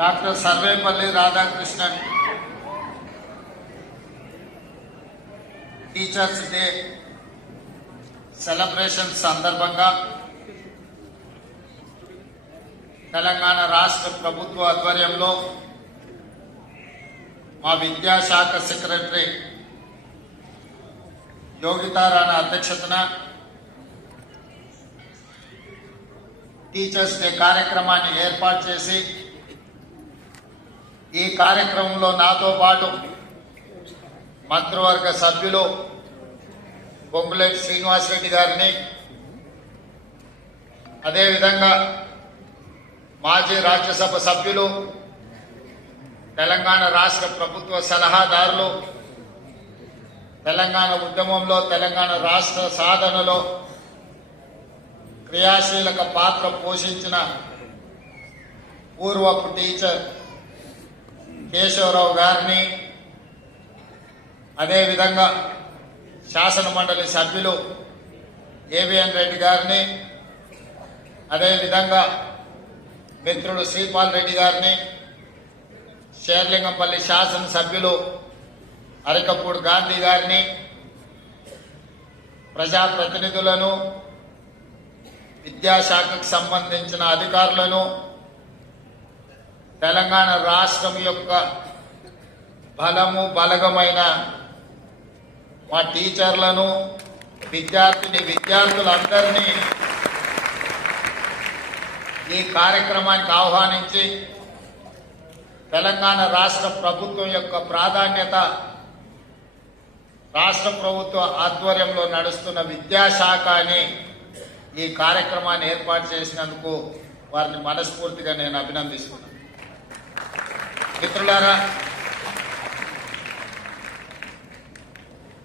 Doctor Sarvepalli Radhakrishnan teachers day celebration సందర్భంగా తెలంగాణ రాష్ట్ర ప్రభుత్వ ఆధ్వర్యంలో మా విద్యాశాఖ సెక్రటరీ యోగితారాణా అధ్యక్షతన టీచర్స్ డే కార్యక్రమాన్ని ఏర్పాటు చేసి ఈ కార్యక్రమంలో నాతో పాటు మంత్రివర్గ సభ్యులు పొంగులేటి శ్రీనివాసరెడ్డి గారిని, అదేవిధంగా మాజీ రాజ్యసభ సభ్యులు, తెలంగాణ రాష్ట్ర ప్రభుత్వ సలహాదారులు, తెలంగాణ ఉద్యమంలో తెలంగాణ రాష్ట్ర సాధనలో క్రియాశీలక పాత్ర పోషించిన పూర్వపు టీచర్ కేశవరావు గారిని, అదేవిధంగా శాసన మండలి సభ్యులు ఏవిఎన్ రెడ్డి గారిని, అదేవిధంగా మిత్రుడు శ్రీపాల్ రెడ్డి గారిని, షేర్లింగంపల్లి శాసనసభ్యులు అరికపూడి గాంధీ గారిని, ప్రజాప్రతినిధులను, విద్యాశాఖకు సంబంధించిన అధికారులను, తెలంగాణ రాష్ట్రం యొక్క బలము బలగమైన మా టీచర్లను, విద్యార్థులందరినీ ఈ కార్యక్రమానికి ఆహ్వానించి తెలంగాణ రాష్ట్ర ప్రభుత్వం యొక్క ప్రాధాన్యత, రాష్ట్ర ప్రభుత్వ ఆధ్వర్యంలో నడుస్తున్న విద్యాశాఖ అని ఈ కార్యక్రమాన్ని ఏర్పాటు చేసినందుకు వారిని మనస్ఫూర్తిగా నేను అభినందిస్తున్నాను. మిత్రులారా,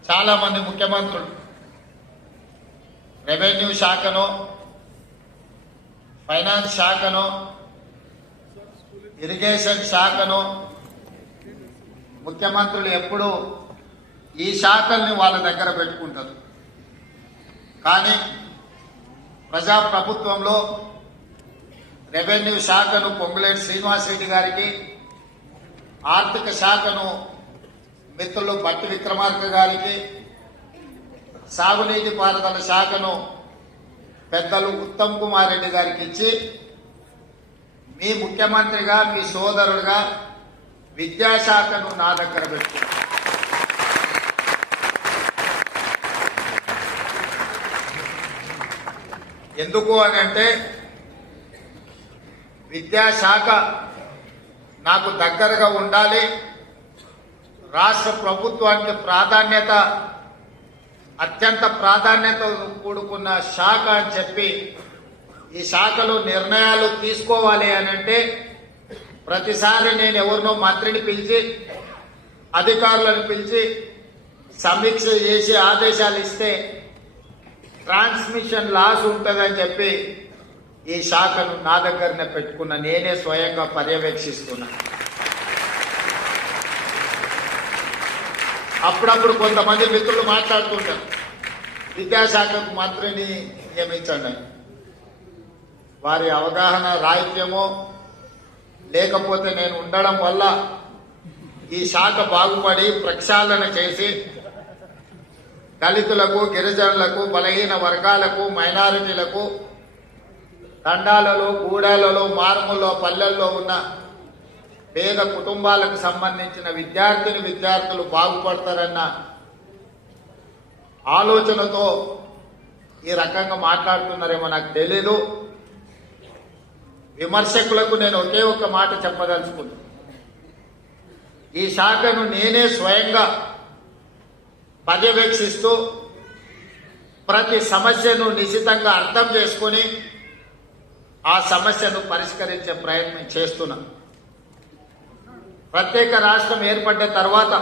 చాలా మంది ముఖ్యమంత్రులు రెవెన్యూ శాఖను, ఫైనాన్స్ శాఖను, ఇరిగేషన్ శాఖను ముఖ్యమంత్రులు ఎప్పుడూ ఈ శాఖల్ని వాళ్ళ దగ్గర పెట్టుకుంటారు. కానీ ప్రజాప్రభుత్వంలో రెవెన్యూ శాఖను పొంగులేటి శ్రీనివాసరెడ్డి గారికి, ఆర్థిక శాఖను మిత్రులు బట్టి విక్రమార్క గారికి, సాగునీటి పారుదల శాఖను పెద్దలు ఉత్తమ్ కుమార్ రెడ్డి గారికి ఇచ్చి మీ ముఖ్యమంత్రిగా, మీ సోదరుడుగా విద్యాశాఖను నా దగ్గర పెట్టు. ఎందుకు అని అంటే విద్యాశాఖ నాకు దగ్గరగా ఉండాలి, రాష్ట్ర ప్రభుత్వానికి అత్యంత ప్రాధాన్యత కూడుకున్న శాఖ అని చెప్పి ఈ శాఖలో నిర్ణయాలు తీసుకోవాలి అని అంటే ప్రతిసారి నేను ఎవరినో మంత్రిని పిలిచి, అధికారులను పిలిచి సమీక్ష చేసి ఆదేశాలు ఇస్తే ట్రాన్స్మిషన్ లాస్ ఉంటుందని చెప్పి ఈ శాఖను నా దగ్గరనే పెట్టుకున్న, నేనే స్వయంగా పర్యవేక్షిస్తున్నా. అప్పుడప్పుడు కొంతమంది మిత్రులు మాట్లాడుతుంటారు, విద్యాశాఖకు మంత్రిని నియమించండి. వారి అవగాహన రాహిత్యమో లేకపోతే నేను ఉండడం వల్ల ఈ శాఖ బాగుపడి ప్రక్షాళన చేసి దళితులకు, గిరిజనులకు, బలహీన వర్గాలకు, మైనారిటీలకు, తండాలలో, గూడాలలో, మారుమూల పల్లెల్లో ఉన్న పేద కుటుంబాలకు సంబంధించిన విద్యార్థులు బాగుపడతారన్న ఆలోచనతో ఈ రకంగా మాట్లాడుతున్నారేమో నాకు తెలీదు. విమర్శకులకు నేను ఒకే ఒక్క మాట చెప్పదలుచుకున్నాను. ఈ శాఖను నేనే స్వయంగా పర్యవేక్షిస్తూ ప్రతి సమస్యను నిశితంగా అర్థం చేసుకుని ఆ సమస్యను పరిష్కరించే ప్రయత్నం చేస్తున్నా. ప్రత్యేక రాష్ట్రం ఏర్పడ్డ తర్వాత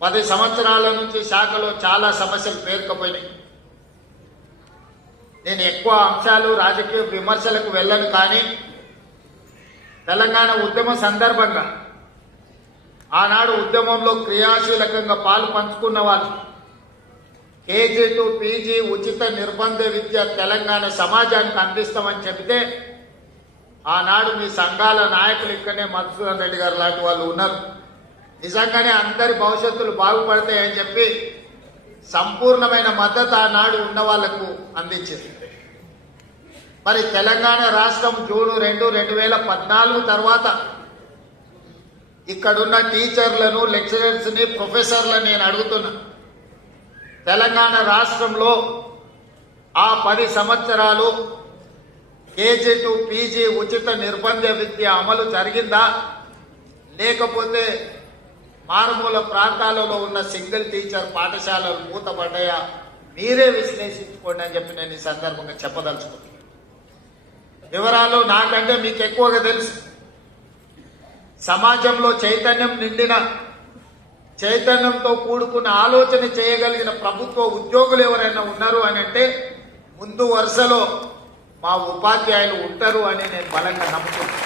10 సంవత్సరాల నుంచి శాఖలో చాలా సమస్యలు పేరుకుపోయినాయి. నేను ఎక్కువ అంశాలు, రాజకీయ విమర్శలకు వెళ్ళను. కానీ తెలంగాణ ఉద్యమ సందర్భంగా ఆనాడు ఉద్యమంలో క్రియాశీలకంగా పాలు పంచుకున్న వాళ్ళు కేజీ టు పీజీ ఉచిత నిర్బంధ విద్య తెలంగాణ సమాజానికి అందిస్తామని చెబితే ఆనాడు మీ సంఘాల నాయకులు ఇక్కడనే మధుసూదన్ రెడ్డి గారు లాంటి వాళ్ళు ఉన్నారు. నిజంగానే అందరి భవిష్యత్తులు బాగుపడతాయని చెప్పి సంపూర్ణమైన మద్దతు ఆనాడు ఉన్న వాళ్లకు అందించింది. మరి తెలంగాణ రాష్ట్రం జూన్ 2, 2014 తర్వాత ఇక్కడున్న టీచర్లను, లెక్చరర్స్ ని, ప్రొఫెసర్లను నేను అడుగుతున్నా, తెలంగాణ రాష్ట్రంలో ఆ 10 సంవత్సరాలు కేజీ టు పీజీ ఉచిత నిర్బంధ విద్య అమలు జరిగిందా, లేకపోతే మారుమూల ప్రాంతాలలో ఉన్న సింగిల్ టీచర్ పాఠశాలలు మూతపడ్డాయా? మీరే విశ్లేషించుకోండి అని చెప్పి నేను ఈ సందర్భంగా చెప్పదలుచుకున్నాను. వివరాలు నాకంటే మీకు ఎక్కువగా తెలుసు. సమాజంలో చైతన్యం నిండిన, చైతన్యంతో కూడుకున్న ఆలోచన చేయగలిగిన ప్రభుత్వ ఉద్యోగులు ఎవరైనా ఉన్నారు అని అంటే ముందు వరుసలో మా ఉపాధ్యాయులు ఉంటారు అని నేను బలంగా నమ్ముతున్నాను.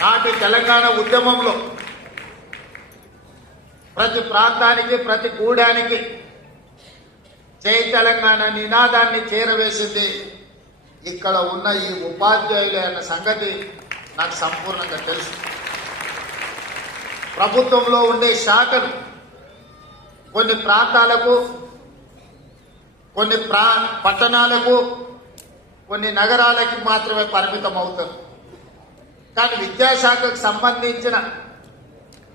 నాటి తెలంగాణ ఉద్యమంలో ప్రతి ప్రాంతానికి, ప్రతి గూడానికి జై తెలంగాణ నినాదాన్ని చేరవేసింది ఇక్కడ ఉన్న ఈ ఉపాధ్యాయులు అన్న సంగతి నాకు సంపూర్ణంగా తెలుసు. ప్రభుత్వంలో ఉండే శాఖలు కొన్ని ప్రాంతాలకు, కొన్ని పట్టణాలకు, కొన్ని నగరాలకి మాత్రమే పరిమితం అవుతారు. కానీ విద్యాశాఖకు సంబంధించిన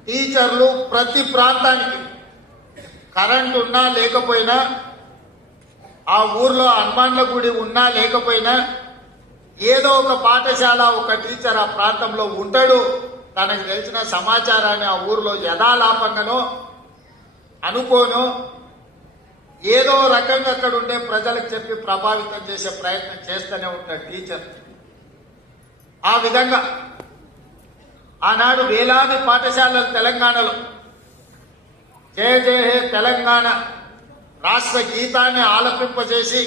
టీచర్లు ప్రతి ప్రాంతానికి కరెంట్ ఉన్నా లేకపోయినా, ఆ ఊర్లో హనుమాన్ల గుడి ఉన్నా లేకపోయినా, ఏదో ఒక పాఠశాల, ఒక టీచర్ ఆ ప్రాంతంలో ఉంటాడు. తనకు తెలిసిన సమాచారాన్ని ఆ ఊర్లో యథాలాపంగానో అనుకోనో ఏదో రకంగా అక్కడ ఉండే ప్రజలకు చెప్పి ప్రభావితం చేసే ప్రయత్నం చేస్తూనే ఉంటాడు టీచర్. ఆ విధంగా ఆనాడు వేలాది పాఠశాలలు తెలంగాణలో జయ జయ హే తెలంగాణ రాష్ట్ర గీతాన్ని ఆలపింపజేసి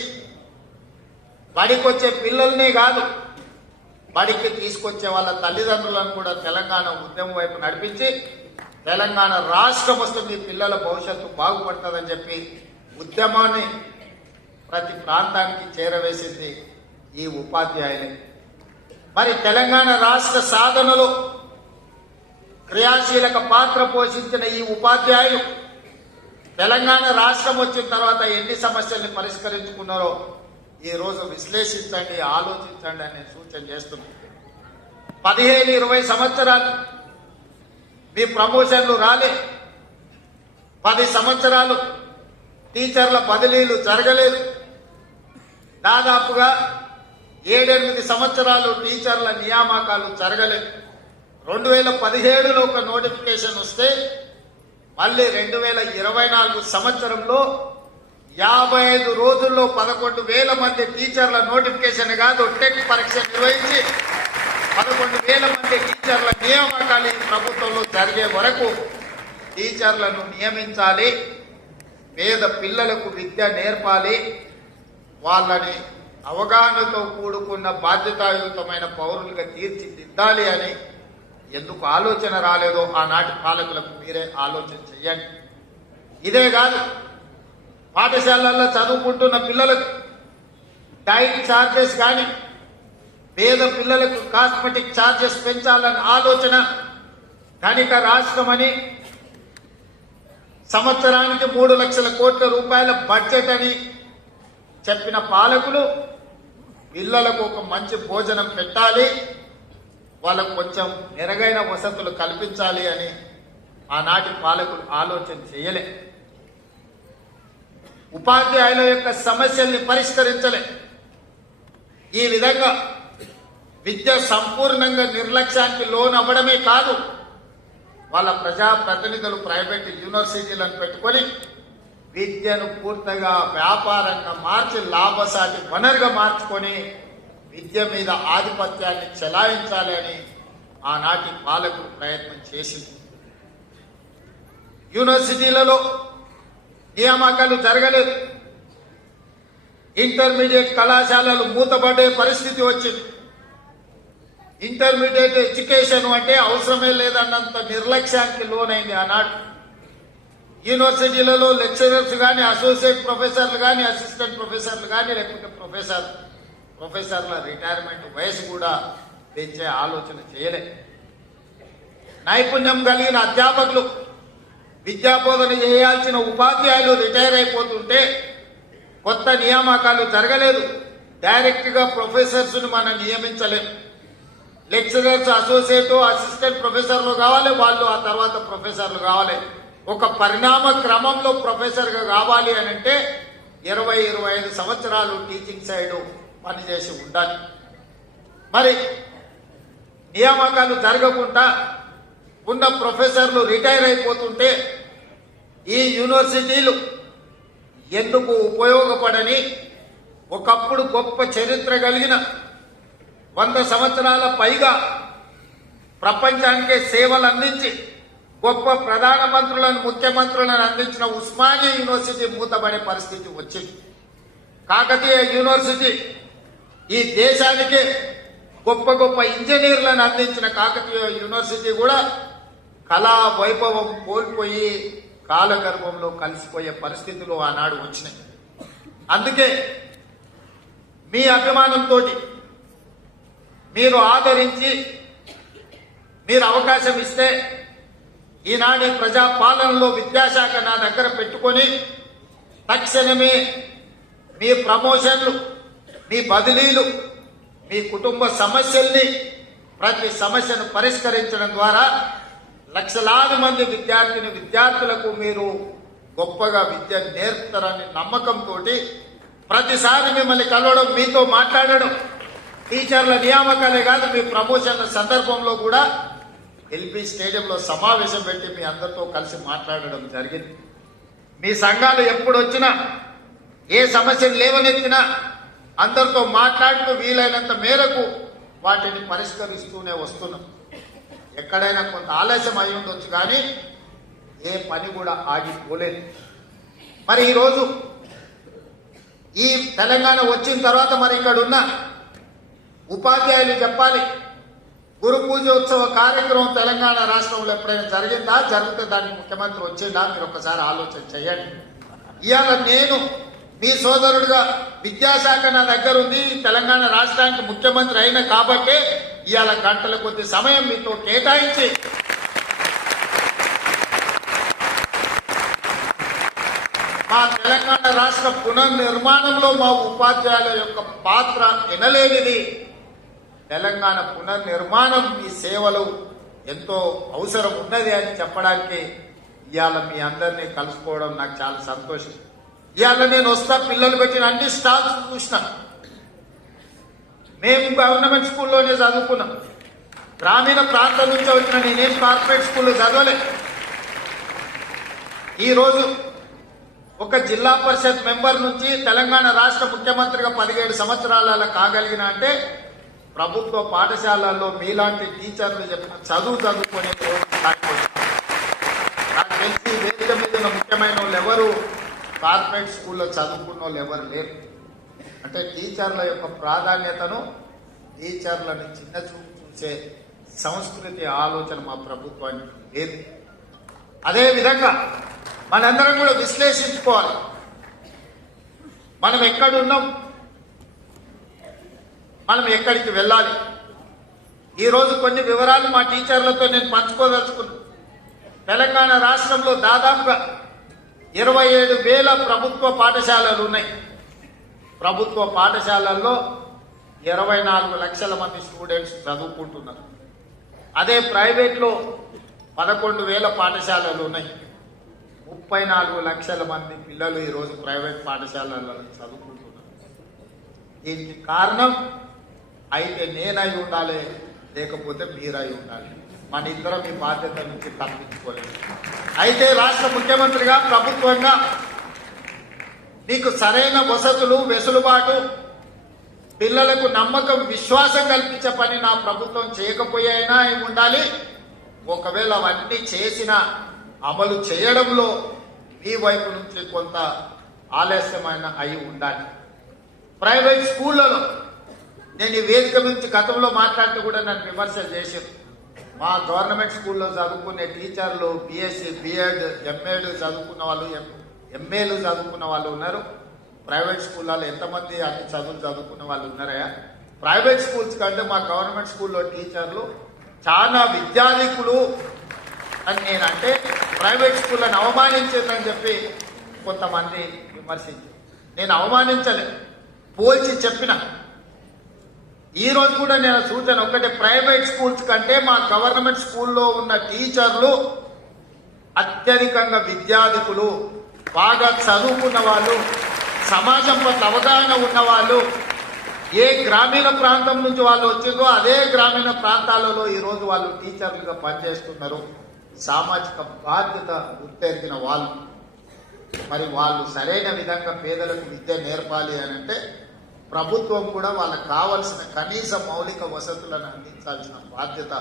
బడికొచ్చే పిల్లల్నే కాదు, బడికి తీసుకొచ్చే వాళ్ళ తల్లిదండ్రులను కూడా తెలంగాణ ఉద్యమం వైపు నడిపించి తెలంగాణ రాష్ట్రం వస్తుంది, పిల్లల భవిష్యత్తు బాగుపడుతుందని చెప్పి ఉద్యమాన్ని ప్రతి ప్రాంతానికి చేరవేసింది ఈ ఉపాధ్యాయులే. మరి తెలంగాణ రాష్ట్ర సాధనలో క్రియాశీలక పాత్ర పోషించిన ఈ ఉపాధ్యాయులు తెలంగాణ రాష్ట్రం వచ్చిన తర్వాత ఎన్ని సమస్యల్ని పరిష్కరించుకున్నారో ఈ రోజు విశ్లేషించండి, ఆలోచించండి అని నేను సూచన చేస్తున్నాను. 15-20 సంవత్సరాలు మీ ప్రమోషన్లు రాలే, 10 సంవత్సరాలు టీచర్ల బదిలీలు జరగలేదు, దాదాపుగా 7-8 సంవత్సరాలు టీచర్ల నియామకాలు జరగలేదు. 2017లో ఒక నోటిఫికేషన్ వస్తే మళ్ళీ 2024 సంవత్సరంలో 55 రోజుల్లో 11,000 మంది టీచర్ల నోటిఫికేషన్ కాదు, టెట్ పరీక్ష నిర్వహించి 11,000 మంది టీచర్ల నియామకాలు ఈ ప్రభుత్వంలో జరిగే వరకు టీచర్లను నియమించాలి, పేద పిల్లలకు విద్య నేర్పాలి, వాళ్ళని అవగాహనతో కూడుకున్న బాధ్యతాయుతమైన పౌరులుగా తీర్చిదిద్దాలి అని ఎందుకు ఆలోచన రాలేదో ఆనాటి పాలకులకు మీరే ఆలోచన చెయ్యండి. ఇదే కాదు, పాఠశాలల్లో చదువుకుంటున్న పిల్లలకు డైట్ ఛార్జెస్ కానీ, పేద పిల్లలకు కాస్మెటిక్ ఛార్జెస్ పెంచాలన్న ఆలోచన ధనిక రాష్ట్రమని, సంవత్సరానికి 3 లక్షల కోట్ల రూపాయల బడ్జెట్ అని చెప్పిన పాలకులు పిల్లలకు ఒక మంచి భోజనం పెట్టాలి, వాళ్ళకు కొంచెం మెరుగైన వసతులు కల్పించాలి అని ఆనాటి పాలకులు ఆలోచన చేయలే. ఉపాధ్యాయుల యొక్క సమస్యల్ని పరిష్కరించలే. ఈ విధంగా విద్య సంపూర్ణంగా నిర్లక్ష్యానికి లోనవ్వడమే కాదు, వాళ్ళ ప్రజాప్రతినిధులు ప్రైవేట్ యూనివర్సిటీలను పెట్టుకొని విద్యను పూర్తిగా వ్యాపారంగా మార్చి లాభసాటి వనరుగా మార్చుకొని విద్య మీద ఆధిపత్యాన్ని చెలాయించాలి అని ఆనాటి పాలకులు ప్రయత్నం చేసింది. యూనివర్సిటీలలో నియామకాలు జరగలేదు, ఇంటర్మీడియట్ కళాశాలలు మూతపడే పరిస్థితి వచ్చింది. ఇంటర్మీడియట్ ఎడ్యుకేషన్ అంటే అవసరమే లేదన్నంత నిర్లక్ష్యానికి లోనైంది ఆనాడు. యూనివర్సిటీలలో లెక్చరర్స్ కానీ, అసోసియేట్ ప్రొఫెసర్లు కానీ, అసిస్టెంట్ ప్రొఫెసర్లు కానీ, లేకపోతే ప్రొఫెసర్ల రిటైర్మెంట్ వయసు కూడా పెంచే ఆలోచన చేయలే. నైపుణ్యం కలిగిన అధ్యాపకులు, విద్యాబోధన చేయాల్సిన ఉపాధ్యాయులు రిటైర్ అయిపోతుంటే కొత్త నియామకాలు జరగలేదు. డైరెక్ట్ గా ప్రొఫెసర్స్ ను మనం నియమించలేం. లెక్చరర్స్ అసోసియేట్, అసిస్టెంట్ ప్రొఫెసర్లు కావాలి, వాళ్ళు ఆ తర్వాత ప్రొఫెసర్లు కావాలి. ఒక పరిణామ క్రమంలో ప్రొఫెసర్ గా కావాలి అని అంటే 20-25 సంవత్సరాలు టీచింగ్ సైడ్ పనిచేసి ఉండాలి. మరి నియామకాలు జరగకుండా ఉన్న ప్రొఫెసర్లు రిటైర్ అయిపోతుంటే ఈ యూనివర్సిటీలు ఎందుకు ఉపయోగపడని ఒకప్పుడు గొప్ప చరిత్ర కలిగిన 100 సంవత్సరాల పైగా ప్రపంచానికే సేవలు అందించి గొప్ప ప్రధానమంత్రులను, ముఖ్యమంత్రులను అందించిన ఉస్మానియా యూనివర్సిటీ మూతపడే పరిస్థితి వచ్చింది. కాకతీయ యూనివర్సిటీ ఈ దేశానికే గొప్ప గొప్ప ఇంజనీర్లను అందించిన కాకతీయ యూనివర్సిటీ కూడా కళా వైభవం కోల్పోయి కాలగర్భంలో కలిసిపోయే పరిస్థితులు ఆనాడు వచ్చినాయి. అందుకే మీ అభిమానంతో మీరు ఆదరించి మీరు అవకాశం ఇస్తే ఈనాటి ప్రజాపాలనలో విద్యాశాఖ నా దగ్గర పెట్టుకొని తక్షణమే మీ ప్రమోషన్లు, మీ బదిలీలు, మీ కుటుంబ సమస్యల్ని, ప్రతి సమస్యను పరిష్కరించడం ద్వారా లక్షలాది మంది విద్యార్థులకు మీరు గొప్పగా విద్య నేర్పుతారని నమ్మకంతో ప్రతిసారి మిమ్మల్ని కలవడం, మీతో మాట్లాడడం, టీచర్ల నియామకాలే కాదు మీ ప్రమోషన్ల సందర్భంలో కూడా ఎల్బీ స్టేడియంలో సమావేశం పెట్టి మీ అందరితో కలిసి మాట్లాడడం జరిగింది. మీ సంఘాలు ఎప్పుడు వచ్చినా, ఏ సమస్యలు లేవనెత్తినా అందరితో మాట్లాడుతూ వీలైనంత మేరకు వాటిని పరిష్కరిస్తూనే వస్తున్నాం. ఎక్కడైనా కొంత ఆలస్యం అయి ఉండొచ్చు కానీ ఏ పని కూడా ఆగిపోలేదు. మరి ఈరోజు ఈ తెలంగాణ వచ్చిన తర్వాత మరి ఇక్కడ ఉన్న ఉపాధ్యాయులు చెప్పాలి, గురు పూజోత్సవ కార్యక్రమం తెలంగాణ రాష్ట్రంలో ఎప్పుడైనా జరిగిందా? జరిగితే దానికి ముఖ్యమంత్రి వచ్చిందా? మీరు ఒకసారి ఆలోచన చేయండి. ఇవాళ నేను మీ సోదరుడిగా విద్యాశాఖ నా దగ్గర ఉంది. తెలంగాణ రాష్ట్రానికి ముఖ్యమంత్రి అయిన కాబట్టే ఇవాళ గంటల కొద్ది సమయం మీతో కేటాయించి మా తెలంగాణ రాష్ట్ర పునర్నిర్మాణంలో మా ఉపాధ్యాయుల యొక్క పాత్ర ఎనలేనిది. తెలంగాణ పునర్నిర్మాణం మీ సేవలు ఎంతో అవసరం ఉన్నది అని చెప్పడానికి ఇవాళ మీ అందరినీ కలుసుకోవడం నాకు చాలా సంతోషం. ఇవాళ నేను వస్తా, పిల్లలు పెట్టిన అన్ని స్టాల్స్ చూసిన. మేము గవర్నమెంట్ స్కూల్లోనే చదువుకున్నాం. గ్రామీణ ప్రాంతం నుంచి వచ్చిన నేనేం కార్పొరేట్ స్కూల్లో చదవలే. ఈరోజు ఒక జిల్లా పరిషత్ మెంబర్ నుంచి తెలంగాణ రాష్ట్ర ముఖ్యమంత్రిగా 17 సంవత్సరాల కాగలిగిన అంటే ప్రభుత్వ పాఠశాలల్లో మీలాంటి టీచర్లు చెప్పిన చదువుకునే నాకు తెలిసి వేదిక మీద ముఖ్యమైన వాళ్ళు ఎవరు కార్పొరేట్ స్కూల్లో చదువుకున్న వాళ్ళు ఎవరు లేరు. అంటే టీచర్ల యొక్క ప్రాధాన్యతను, టీచర్లను చిన్న చూపు చూసే సంస్కృతి ఆలోచన మా ప్రభుత్వానికి లేదు. అదేవిధంగా మనందరం కూడా విశ్లేషించుకోవాలి, మనం ఎక్కడున్నాం, మనం ఎక్కడికి వెళ్ళాలి. ఈరోజు కొన్ని వివరాలు మా టీచర్లతో నేను పంచుకోదలుచుకున్నాను. తెలంగాణ రాష్ట్రంలో దాదాపుగా 27,000 ప్రభుత్వ పాఠశాలలు ఉన్నాయి. ప్రభుత్వ పాఠశాలల్లో 24 లక్షల మంది స్టూడెంట్స్ చదువుకుంటున్నారు. అదే ప్రైవేట్లో 11,000 పాఠశాలలు ఉన్నాయి. 34 లక్షల మంది పిల్లలు ఈరోజు ప్రైవేట్ పాఠశాలలలో చదువుకుంటున్నారు. దీనికి కారణం అయితే నేనై ఉండాలి, లేకపోతే మీరై ఉండాలి. మన ఇద్దరం ఈ బాధ్యత నుంచి తప్పించుకోలేదు. అయితే రాష్ట్ర ముఖ్యమంత్రిగా, ప్రభుత్వంగా మీకు సరైన వసతులు, వెసులుబాటు, పిల్లలకు నమ్మకం, విశ్వాసం కల్పించే పని నా ప్రభుత్వం చేయకపోయినా ఉండాలి. ఒకవేళ అవన్నీ చేసిన అమలు చేయడంలో మీ వైపు నుంచి కొంత ఆలస్యమైన అయి ఉండాలి. ప్రైవేట్ స్కూళ్లలో నేను ఈ వేదిక నుంచి గతంలో మాట్లాడుతూ కూడా నన్ను విమర్శలు చేశారు. మా గవర్నమెంట్ స్కూల్లో చదువుకునే టీచర్లు బిఎస్సి బిఎడ్ ఎంఎడ్ చదువుకున్న వాళ్ళు ఎంఏలు చదువుకున్న వాళ్ళు ఉన్నారు. ప్రైవేట్ స్కూళ్ళలో ఎంతమంది అన్ని చదువులు చదువుకున్న వాళ్ళు ఉన్నారయ్యా? ప్రైవేట్ స్కూల్స్ కంటే మా గవర్నమెంట్ స్కూల్లో టీచర్లు చాలా విద్యాధికులు అని నేనంటే ప్రైవేట్ స్కూళ్ళని అవమానించేదని చెప్పి కొంతమంది విమర్శించారు. నేను అవమానించలే, పోల్చి చెప్పిన. ఈ రోజు కూడా నేను సూచన ఒకటే, ప్రైవేట్ స్కూల్స్ కంటే మా గవర్నమెంట్ స్కూల్లో ఉన్న టీచర్లు అత్యధికంగా విద్యాధికులు, బాగా చదువుకున్న వాళ్ళు, సమాజం పట్ల అవగాహన ఉన్న వాళ్ళు. ఏ గ్రామీణ ప్రాంతం నుంచి వాళ్ళు వచ్చిందో అదే గ్రామీణ ప్రాంతాలలో ఈరోజు వాళ్ళు టీచర్లుగా పనిచేస్తున్నారు. సామాజిక బాధ్యత గుర్తెరిగిన వాళ్ళు. మరి వాళ్ళు సరైన విధంగా పేదలకు విద్య నేర్పాలి అని అంటే ప్రభుత్వం కూడా వాళ్ళకు కావలసిన కనీస మౌలిక వసతులను అందించాల్సిన బాధ్యత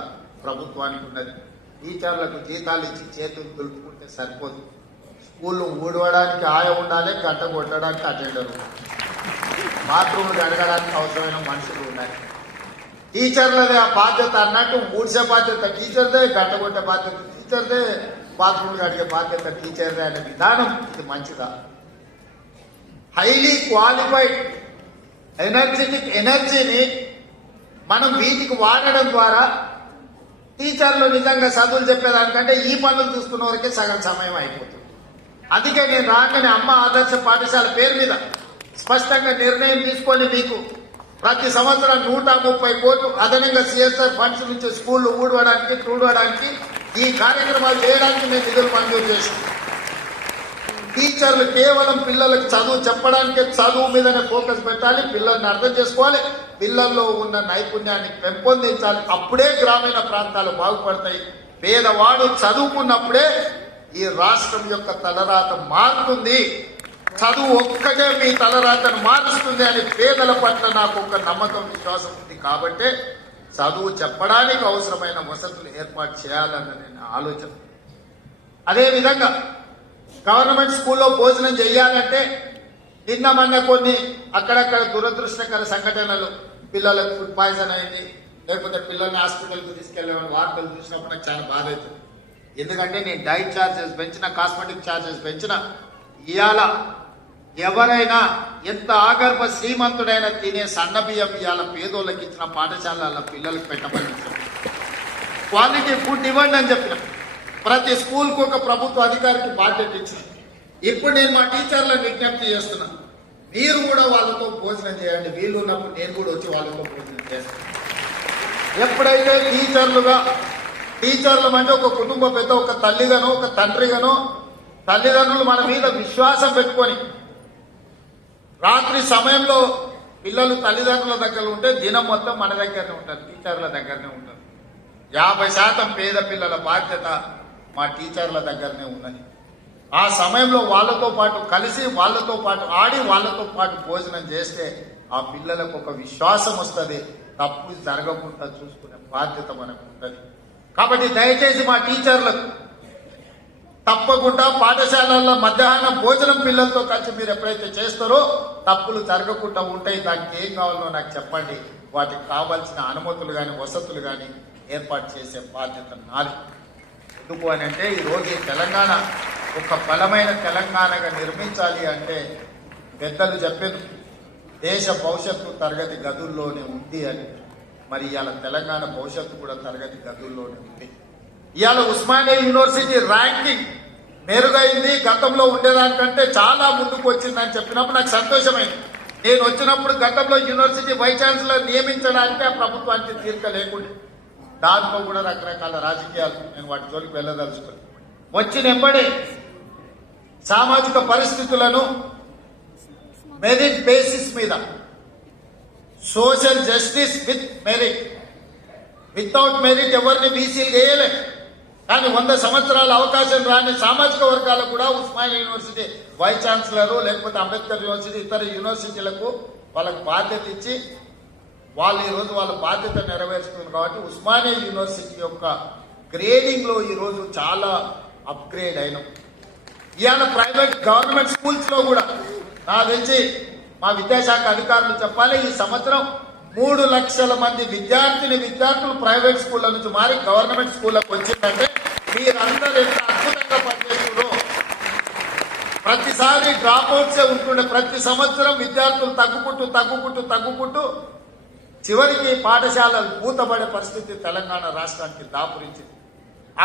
ప్రభుత్వానికి ఉన్నది. టీచర్లకు జీతాలు ఇచ్చి చేతులు దులుపుకుంటే సరిపోదు. స్కూళ్ళు ఊడవడానికి ఆయ ఉండాలి, గంట కొట్టడానికి అటెండర్ ఉండాలి, బాత్రూమ్లు కడగడానికి అవసరమైన మనుషులు ఉండాలి. టీచర్లదే ఆ బాధ్యత అన్నట్టు ఊడ్చే బాధ్యత టీచర్దే, గంట కొట్టే బాధ్యత టీచర్దే, బాత్రూమ్లు కడిగే బాధ్యత టీచర్దే అనే విధానం ఇది మంచిదా? హైలీ క్వాలిఫైడ్ ఎనర్జెటిక్ ఎనర్జీని మనం వీటికి వాడడం ద్వారా టీచర్లు నిజంగా చదువులు చెప్పేదానికంటే ఈ పనులు చూసుకున్న వరకే సగం సమయం అయిపోతుంది. అందుకే నేను రాగానే అమ్మ ఆదర్శ పాఠశాల పేరు మీద స్పష్టంగా నిర్ణయం తీసుకొని మీకు ప్రతి సంవత్సరం 130 కోట్లు అదనంగా సిఎస్ఆర్ ఫండ్స్ నుంచి స్కూళ్లు ఊడవడానికి చూడడానికి ఈ కార్యక్రమాలు చేయడానికి మేము నిధులు మంజూరు చేసాం. టీచర్లు కేవలం పిల్లలకు చదువు చెప్పడానికే చదువు మీదనే ఫోకస్ పెట్టాలి, పిల్లల్ని అర్థం చేసుకోవాలి, పిల్లల్లో ఉన్న నైపుణ్యాన్ని పెంపొందించాలి. అప్పుడే గ్రామీణ ప్రాంతాలు బాగుపడతాయి. పేదవాడు చదువుకున్నప్పుడే ఈ రాష్ట్రం యొక్క తలరాత మారుతుంది. చదువు ఒక్కటే మీ తలరాతను మారుస్తుంది అని పేదల పట్ల నాకు ఒక నమ్మకం, విశ్వాసం ఉంది. కాబట్టి చదువు చెప్పడానికి అవసరమైన వసతులు ఏర్పాటు చేయాలన్న నేను ఆలోచన. అదేవిధంగా గవర్నమెంట్ స్కూల్లో భోజనం చేయాలంటే నిన్న మొన్న కొన్ని అక్కడక్కడ దురదృష్టకర సంఘటనలు, పిల్లలకు ఫుడ్ పాయిజన్ అయింది, లేకపోతే పిల్లల్ని హాస్పిటల్కి తీసుకెళ్లే వార్తలు చూసినప్పుడు నాకు చాలా బాధ అవుతుంది. ఎందుకంటే నేను డైట్ ఛార్జెస్ పెంచిన, కాస్మెటిక్ ఛార్జెస్ పెంచిన, ఇవాళ ఎవరైనా ఎంత ఆగర్భ శ్రీమంతుడైనా తినే సన్న బియ్యం ఇవాళ పేదోళ్ళకి ఇచ్చిన పాఠశాలల పిల్లలకు పెట్టమని క్వాలిటీ ఫుడ్ ఇవ్వండి అని చెప్పిన. ప్రతి స్కూల్కు ఒక ప్రభుత్వ అధికారికి బాధ్యత ఇచ్చిన. ఇప్పుడు నేను మా టీచర్లను విజ్ఞప్తి చేస్తున్నా, మీరు కూడా వాళ్ళతో భోజనం చేయండి. వీళ్ళు ఉన్నప్పుడు నేను కూడా వచ్చి వాళ్ళతో భోజనం చేస్తాను. ఎప్పుడైతే టీచర్లు అంటే ఒక కుటుంబ పెద్ద, ఒక తల్లిగానో ఒక తండ్రిగానో, తల్లిదండ్రులు మన మీద విశ్వాసం పెట్టుకొని రాత్రి సమయంలో పిల్లలు తల్లిదండ్రుల దగ్గర ఉంటే దినం మొత్తం మన దగ్గరనే ఉంటారు, టీచర్ల దగ్గరనే ఉంటారు. 50% పేద పిల్లల బాధ్యత మా టీచర్ల దగ్గరనే ఉన్నది. ఆ సమయంలో వాళ్ళతో పాటు కలిసి, వాళ్ళతో పాటు ఆడి, వాళ్ళతో పాటు భోజనం చేస్తే ఆ పిల్లలకు ఒక విశ్వాసం వస్తుంది. తప్పు జరగకుండా చూసుకునే బాధ్యత మనకు ఉంటుంది. కాబట్టి దయచేసి మా టీచర్లకు తప్పకుండా పాఠశాలల్లో మధ్యాహ్నం భోజనం పిల్లలతో కలిసి మీరు ఎప్పుడైతే చేస్తారో తప్పులు జరగకుండా ఉంటాయి. దానికి ఏం కావాలో నాకు చెప్పండి. వాటికి కావాల్సిన అనుమతులు కానీ వసతులు కానీ ఏర్పాటు చేసే బాధ్యత నాది. ఎందుకు అని అంటే ఈరోజు ఈ తెలంగాణ ఒక బలమైన తెలంగాణగా నిర్మించాలి అంటే పెద్దలు చెప్పారు, దేశ భవిష్యత్తు తరగతి గదుల్లోనే ఉంది అని. మరి ఇవాళ తెలంగాణ భవిష్యత్తు కూడా తరగతి గదుల్లోనే ఉంది. ఇవాళ ఉస్మానియా యూనివర్సిటీ ర్యాంకింగ్ మెరుగైంది, గతంలో ఉండేదానికంటే చాలా ముందుకు వచ్చిందని చెప్పినప్పుడు నాకు సంతోషమైంది. నేను వచ్చినప్పుడు గతంలో యూనివర్సిటీ వైస్ ఛాన్సలర్ నియమించడానికి ఆ ప్రభుత్వానికి తీరిక లేకుండా, దాంట్లో కూడా రకరకాల రాజకీయాలు, నేను వాటి జోలికి వెళ్ళదలుచుకోలేదు. వచ్చిన వెంబడే సామాజిక పరిస్థితులను మెరిట్ బేసిస్ మీద, social justice with merit, without merit ఎవరిని బీసీలు వేయలే. కానీ 100 సంవత్సరాల అవకాశం రాని సామాజిక వర్గాలకు కూడా ఉస్మానియా యూనివర్సిటీ వైస్ ఛాన్సలర్, లేకపోతే అంబేద్కర్ యూనివర్సిటీ, ఇతర యూనివర్సిటీలకు వాళ్ళకు బాధ్యత ఇచ్చి వాళ్ళు ఈరోజు వాళ్ళ బాధ్యత నెరవేరుస్తున్నారు. కాబట్టి ఉస్మానియా యూనివర్సిటీ యొక్క గ్రేడింగ్ లో ఈరోజు చాలా అప్గ్రేడ్ అయినాం. ఇవాళ ప్రైవేట్ గవర్నమెంట్ స్కూల్స్ లో కూడా నాకు తెలిసి మా విద్యాశాఖ అధికారులు చెప్పాలి, ఈ సంవత్సరం 3 లక్షల మంది విద్యార్థులు ప్రైవేట్ స్కూళ్ళ నుంచి మారి గవర్నమెంట్ స్కూళ్ళకు వచ్చిందంటే మీరందరూ ఎంత అద్భుతంగా పనిచేస్తున్నారు. ప్రతిసారి డ్రాప్ అవుట్సే ఉంటుండే, ప్రతి సంవత్సరం విద్యార్థులు తగ్గుకుంటూ చివరికి పాఠశాలలు పూతపడే పరిస్థితి తెలంగాణ రాష్ట్రానికి దాపురించింది.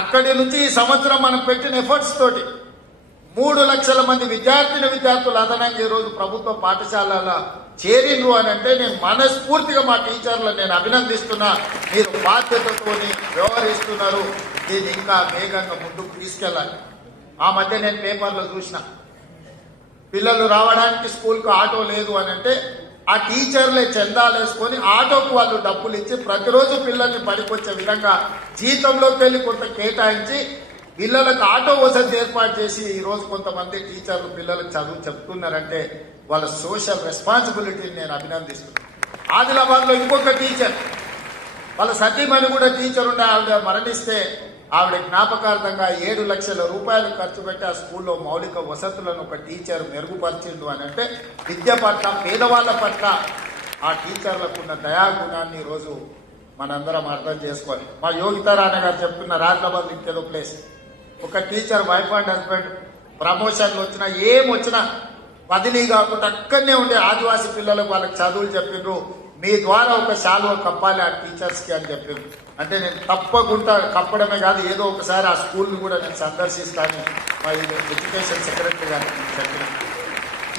అక్కడి నుంచి ఈ సంవత్సరం మనం పెట్టిన ఎఫర్ట్స్ తోటి 3 లక్షల మంది విద్యార్థులు అదనంగా ఈ రోజు ప్రభుత్వ పాఠశాలల చేరిండ్రు అని అంటే నేను మనస్ఫూర్తిగా మా టీచర్లను నేను అభినందిస్తున్నా. మీరు బాధ్యతతో వ్యవహరిస్తున్నారు. దీన్ని ఇంకా వేగంగా ముందుకు తీసుకెళ్ళాలి. ఆ మధ్య నేను పేపర్లో చూసిన పిల్లలు రావడానికి స్కూల్కు ఆటో లేదు అని అంటే ఆ టీచర్లే చందాలు వేసుకొని ఆటోకు వాళ్ళు డబ్బులు ఇచ్చి ప్రతిరోజు పిల్లల్ని పనికొచ్చే విధంగా జీతంలోకి వెళ్ళి కొంత కేటాయించి పిల్లలకు ఆటో వసతి ఏర్పాటు చేసి ఈ రోజు కొంతమంది టీచర్లు పిల్లలకు చదువు చెప్తున్నారంటే వాళ్ళ సోషల్ రెస్పాన్సిబిలిటీని నేను అభినందిస్తున్నాను. ఆదిలాబాద్ లో ఇంకొక టీచర్ వాళ్ళ సతీమణి కూడా టీచర్ ఉండే ఆవిడ మరణిస్తే ఆవిడ జ్ఞాపకార్థంగా 7 లక్షల రూపాయలు ఖర్చు పెట్టి ఆ స్కూల్లో మౌలిక వసతులను ఒక టీచర్ మెరుగుపరిచిండు అని అంటే విద్య పట్ల పేదవాళ్ల పట్ల ఆ టీచర్లకు ఉన్న దయాగుణాన్ని ఈరోజు మనందరం అర్థం చేసుకోవాలి. మా యోగితారాయణ గారు చెప్తున్న ఆదిలాబాద్ ఇంకేదో ప్లేస్ ఒక టీచర్ వైఫ్ అండ్ హస్బెండ్ ప్రమోషన్లు వచ్చినా ఏమొచ్చినా బదిలీ కాకుండా అక్కడనే ఉండే ఆదివాసీ పిల్లలకు వాళ్ళకి చదువులు చెప్పిండ్రు. మీ ద్వారా ఒక శాలువ కప్పాలి ఆ టీచర్స్ కి అని చెప్పిండ్రు. అంటే నేను తప్పకుండా కప్పడమే కాదు ఏదో ఒకసారి ఆ స్కూల్ని కూడా నేను సందర్శిస్తాను మా ఎడ్యుకేషన్ సెక్రటరీ గారికి చెప్పిన.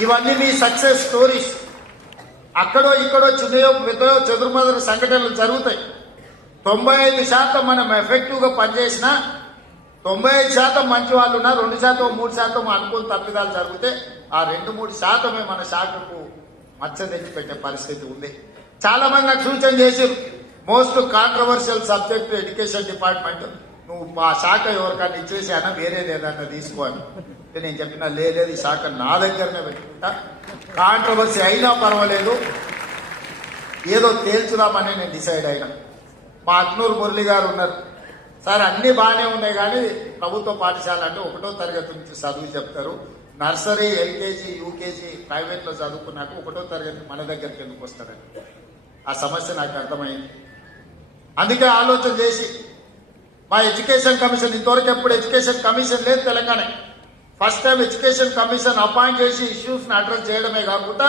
ఇవన్నీ మీ సక్సెస్ స్టోరీస్. అక్కడో ఇక్కడో చిన్నయో పెద్దయో చెదురుమదురు సంఘటనలు జరుగుతాయి. 95% మనం ఎఫెక్టివ్ గా పనిచేసినా 95% మంచి వాళ్ళు ఉన్నా 2% 3% అనుకుని తప్పిదాలు జరిగితే ఆ 2-3% మన శాఖకు మచ్చ తెచ్చి పెట్టే పరిస్థితి ఉంది. చాలా మంది నాకు సూచన చేశారు. Most controversial subject education department, నువ్వు ఆ శాఖ ఎవరికన్నా ఇచ్చేసి అయినా వేరేది ఏదన్నా తీసుకోవాలి. నేను చెప్పిన లేదు ఈ శాఖ నా దగ్గరనే పెట్టుకుంటా, కాంట్రవర్సీ అయినా పర్వాలేదు ఏదో తేల్చుదామని నేను డిసైడ్ అయినా. మా అక్నూరు మురళి గారు ఉన్నారు, సార్ అన్ని బాగానే ఉన్నాయి కానీ ప్రభుత్వ పాఠశాల అంటే 1వ తరగతి నుంచి చదువు చెప్తారు, నర్సరీ ఎల్కేజీ యూకేజీ ప్రైవేట్ లో చదువుకున్నాక 1వ తరగతి మన దగ్గరికి ఎందుకు వస్తారని ఆ సమస్య నాకు అర్థమైంది. అందుకే ఆలోచన చేసి మా ఎడ్యుకేషన్ కమిషన్, ఇంతవరకు ఎప్పుడు ఎడ్యుకేషన్ కమిషన్ లేదు Telangana, first time education commission appoint చేసి ఇష్యూస్ ని అడ్రస్ చేయడమే కాకుండా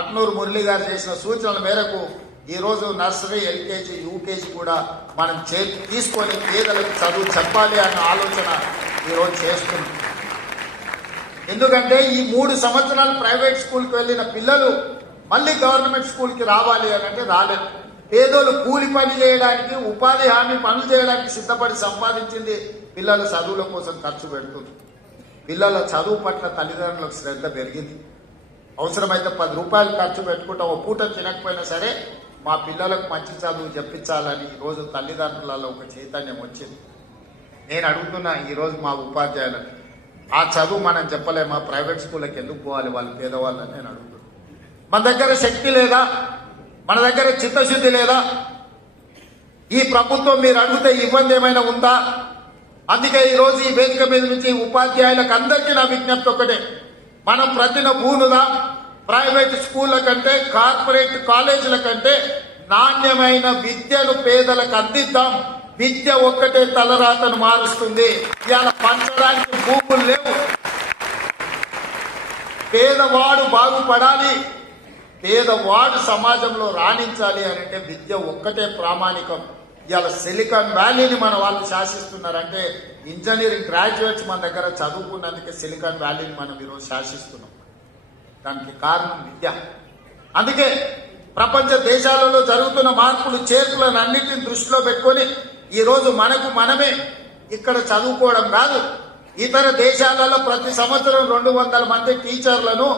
అక్నూరు మురళి గారు చేసిన సూచనల మేరకు ఈ రోజు నర్సరీ ఎల్కేజీ యూకేజీ కూడా మనం తీసుకొని పేదలకు చదువు చెప్పాలి అన్న ఆలోచన ఈరోజు చేస్తున్నాం. ఎందుకంటే ఈ 3 సంవత్సరాలు ప్రైవేట్ స్కూల్కి వెళ్ళిన పిల్లలు మళ్ళీ గవర్నమెంట్ స్కూల్కి రావాలి అని అంటే రాలేదు. పేదోళ్ళు కూలి పని చేయడానికి ఉపాధి హామీ పనులు చేయడానికి సిద్ధపడి సంపాదించింది పిల్లల చదువుల కోసం ఖర్చు పెడుతుంది. పిల్లల చదువు పట్ల తల్లిదండ్రులకు శ్రద్ధ పెరిగింది. అవసరమైతే 10 రూపాయలు ఖర్చు పెట్టుకుంటాం, ఒక పూట తినకపోయినా సరే మా పిల్లలకు మంచి చదువు చెప్పించాలని ఈరోజు తల్లిదండ్రులలో ఒక చైతన్యం వచ్చింది. నేను అడుగుతున్నా ఈరోజు మా ఉపాధ్యాయులకు, ఆ చదువు మనం చెప్పలేమా, ప్రైవేట్ స్కూళ్ళకి ఎందుకు పోవాలి వాళ్ళు పేదవాళ్ళని నేను అడుగుతున్నా. మన దగ్గర శక్తి లేదా, మన దగ్గర చిత్తశుద్ధి లేదా? ఈ ప్రభుత్వం మీరు అడిగితే ఇబ్బంది ఏమైనా ఉందా? అందుకే ఈరోజు ఈ వేదిక మీద నుంచి ఉపాధ్యాయులకు అందరికీ నా విజ్ఞప్తి ఒకటే, మనం ప్రతిన భూనుదా ప్రైవేట్ స్కూళ్ల కంటే కార్పొరేట్ కాలేజీల కంటే నాణ్యమైన విద్యను పేదలకు అందిద్దాం. విద్య ఒక్కటే తలరాతను మారుస్తుంది. ఇవాళ పంచడానికి భూములు లేవు. పేదవాడు బాగుపడాలి, పేదవాడు సమాజంలో రాణించాలి అని అంటే విద్య ఒక్కటే ప్రామాణికం. ఇవాళ సిలికాన్ వ్యాలీని మన వాళ్ళు శాసిస్తున్నారంటే ఇంజనీరింగ్ గ్రాడ్యుయేట్స్ మన దగ్గర చదువుకున్నందుకే సిలికాన్ వ్యాలీని మనం ఈరోజు శాసిస్తున్నాం. దానికి కారణం విద్య. అందుకే ప్రపంచ దేశాలలో జరుగుతున్న మార్పులు చేర్పులను అన్నింటిని దృష్టిలో పెట్టుకొని ఈరోజు మనకు మనమే ఇక్కడ చదువుకోవడం కాదు, ఇతర దేశాలలో ప్రతి సంవత్సరం 200 మంది టీచర్లను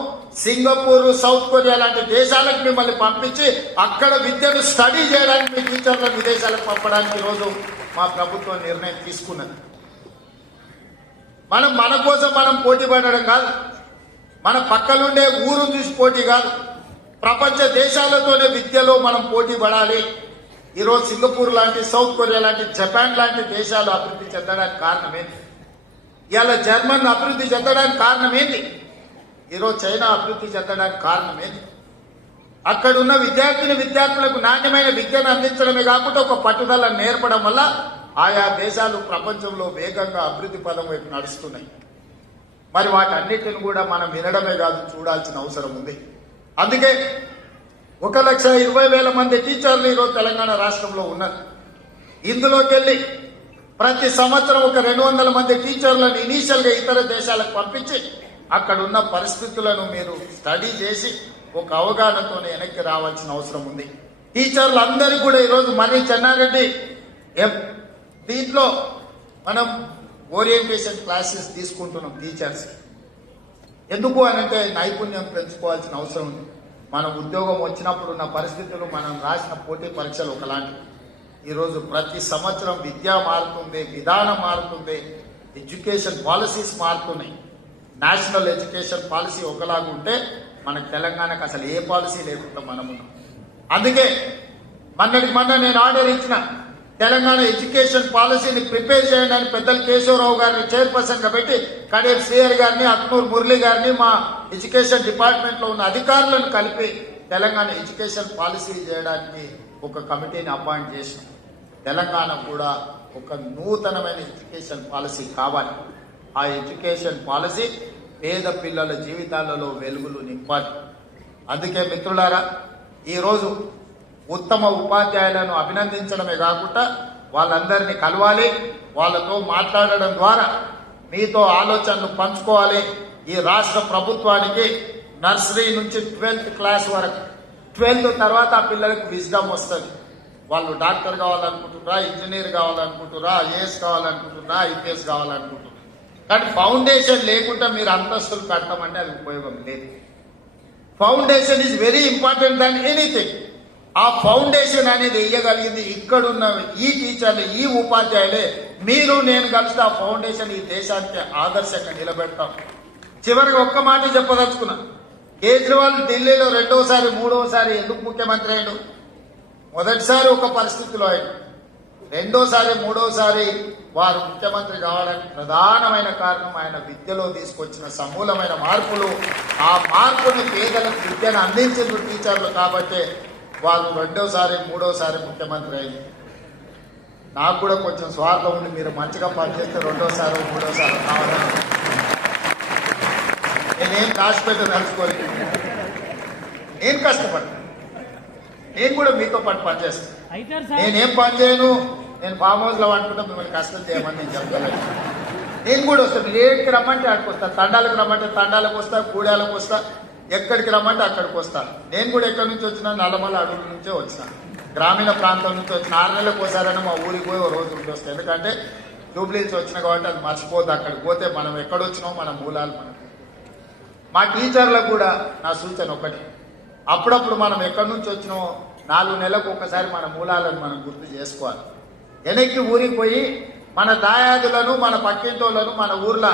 సింగపూర్, సౌత్ కొరియా లాంటి దేశాలకు మిమ్మల్ని పంపించి అక్కడ విద్యను స్టడీ చేయడానికి మీ టీచర్లను విదేశాలకు పంపడానికి ఈరోజు మా ప్రభుత్వం నిర్ణయం తీసుకున్నది. మనం మన కోసం మనం పోటీ పడడం కాదు, మన పక్కలుండే ఊరును చూసి పోటీ కాదు, ప్రపంచ దేశాలతోనే విద్యలో మనం పోటీ పడాలి. ఈరోజు సింగపూర్ లాంటి, సౌత్ కొరియా లాంటి, జపాన్ లాంటి దేశాలు అభివృద్ధి చెందడానికి కారణం ఏంటి? ఇవాళ జర్మన్ అభివృద్ధి చెందడానికి కారణం ఏంటి? ఈరోజు చైనా అభివృద్ధి చెందడానికి కారణం ఏంటి? అక్కడున్న విద్యార్థులకు నాణ్యమైన విద్యను అందించడమే కాకుండా ఒక పట్టుదల నేర్పడం వల్ల ఆయా దేశాలు ప్రపంచంలో వేగంగా అభివృద్ధి పదం వైపు నడుస్తున్నాయి. మరి వాటన్నిటిని కూడా మనం వినడమే కాదు, చూడాల్సిన అవసరం ఉంది. అందుకే 1,20,000 మంది టీచర్లు ఈరోజు తెలంగాణ రాష్ట్రంలో ఉన్నారు. ఇందులోకి వెళ్ళి ప్రతి సంవత్సరం ఒక 200 మంది టీచర్లను ఇనీషియల్ గా ఇతర దేశాలకు పంపించి అక్కడ ఉన్న పరిస్థితులను మీరు స్టడీ చేసి ఒక అవగాహనతో వెనక్కి రావాల్సిన అవసరం ఉంది. టీచర్లు అందరికీ కూడా ఈరోజు మర్రి చెన్నారెడ్డి దీంట్లో మనం ఓరియంటేషన్ క్లాసెస్ తీసుకుంటున్నాం టీచర్స్. ఎందుకు అనంటే నైపుణ్యం పెంచుకోవాల్సిన అవసరం ఉంది. మన ఉద్యోగం వచ్చినప్పుడు ఉన్న పరిస్థితులు, మనం రాసిన పోటీ పరీక్షలు ఒకలాంటివి. ఈరోజు ప్రతి సంవత్సరం విద్య మారుతుంది, విధానం మారుతుంది, ఎడ్యుకేషన్ పాలసీస్ మారుతున్నాయి. నేషనల్ ఎడ్యుకేషన్ పాలసీ ఒకలాగా ఉంటే మనకు తెలంగాణకు అసలు ఏ పాలసీ లేకుండా మనం ఉన్నాం. అందుకే మొన్న నేను ఆర్డర్ ఇచ్చిన తెలంగాణ ఎడ్యుకేషన్ పాలసీని ప్రిపేర్ చేయడానికి పెద్దలు కేశవరావు గారిని చైర్పర్సన్ గా పెట్టి కడేర్ శ్రీహరి గారిని, అక్నూర్ మురళి గారిని, మా ఎడ్యుకేషన్ డిపార్ట్మెంట్ లో ఉన్న అధికారులను కలిపి తెలంగాణ ఎడ్యుకేషన్ పాలసీ చేయడానికి ఒక కమిటీని అపాయింట్ చేసినాం. తెలంగాణ కూడా ఒక నూతనమైన ఎడ్యుకేషన్ పాలసీ కావాలి. ఆ ఎడ్యుకేషన్ పాలసీ పేద పిల్లల జీవితాలలో వెలుగులు నింపాలి. అందుకే మిత్రులారా, ఈరోజు ఉత్తమ ఉపాధ్యాయులను అభినందించడమే కాకుండా వాళ్ళందరినీ కలవాలి, వాళ్ళతో మాట్లాడడం ద్వారా మీతో ఆలోచనలు పంచుకోవాలి. ఈ రాష్ట్ర ప్రభుత్వానికి నర్సరీ నుంచి 12th క్లాస్ వరకు, 12th తర్వాత ఆ పిల్లలకు విజ్డమ్ వస్తుంది. వాళ్ళు డాక్టర్ కావాలనుకుంటున్నారా, ఇంజనీర్ కావాలనుకుంటున్నారా, ఐఏఎస్ కావాలనుకుంటున్నారా, ఐపీఎస్ కావాలనుకుంటున్నారా. కానీ ఫౌండేషన్ లేకుండా మీరు అంతస్తులు కట్టమంటే అది ఉపయోగం లేదు. Foundation is very important than anything. ఆ ఫౌండేషన్ అనేది వేయగలిగింది ఇక్కడున్న ఈ టీచర్లు, ఈ ఉపాధ్యాయులే. మీరు నేను కలిసి ఆ ఫౌండేషన్ ఈ దేశానికి ఆదర్శంగా నిలబెడతాం. చివరికి ఒక్క మాట చెప్పదలుచుకున్నా. కేజ్రీవాల్ ఢిల్లీలో రెండోసారి మూడోసారి ఎందుకు ముఖ్యమంత్రి అయ్యాడు? మొదటిసారి ఒక పరిస్థితిలో అయ్యాడు, రెండోసారి మూడోసారి వారు ముఖ్యమంత్రి కావడానికి ప్రధానమైన కారణం ఆయన విద్యలో తీసుకొచ్చిన సమూలమైన మార్పులు. ఆ మార్పుని పేదలకు విద్యను అందించిన టీచర్లు కాబట్టి వారు రెండోసారి మూడోసారి ముఖ్యమంత్రి అయింది. నాకు కూడా కొంచెం స్వార్థం ఉంది, మీరు మంచిగా పనిచేస్తే రెండోసారి మూడోసారి కావాలని నేనేం దాచిపెట్టి తలుచుకోలేదు. నేను కష్టపడ్డా, నేను కూడా మీతో పాటు పనిచేస్తాను. నేనేం పని చేయను, నేను ఫామ్ హౌస్ లో అనుకుంటా మిమ్మల్ని కష్టం చేయమని నేను చెప్పలేదు. నేను కూడా వస్తాను, మీరు ఏడికి రమ్మంటే అక్కడికి వస్తా, తండాలకు రమ్మంటే తండాలకు వస్తా, కూడాలకు వస్తా, ఎక్కడికి రమ్మంటే అక్కడికి వస్తాను. నేను కూడా ఎక్కడి నుంచి వచ్చినా నల్లమల్ల అడవుల నుంచే వచ్చినా, గ్రామీణ ప్రాంతం నుంచి వచ్చిన 6 నెలలకు ఒకసారైనా మా ఊరికి పోయి ఒక రోజు ఉండి వస్తాను. ఎందుకంటే జూబ్లీస్ వచ్చిన కాబట్టి అది మర్చిపోద్దు. అక్కడికి పోతే మనం ఎక్కడొచ్చినామో మన మూలాలు మనకు. మా టీచర్లకు కూడా నా సూచన ఒకటి, అప్పుడప్పుడు మనం ఎక్కడి నుంచి వచ్చినామో 4 నెలలకు ఒకసారి మన మూలాలను మనం గుర్తు చేసుకోవాలి. వెనక్కి ఊరికి పోయి మన దాయాదులను, మన పక్కింటోళ్లను, మన ఊర్లో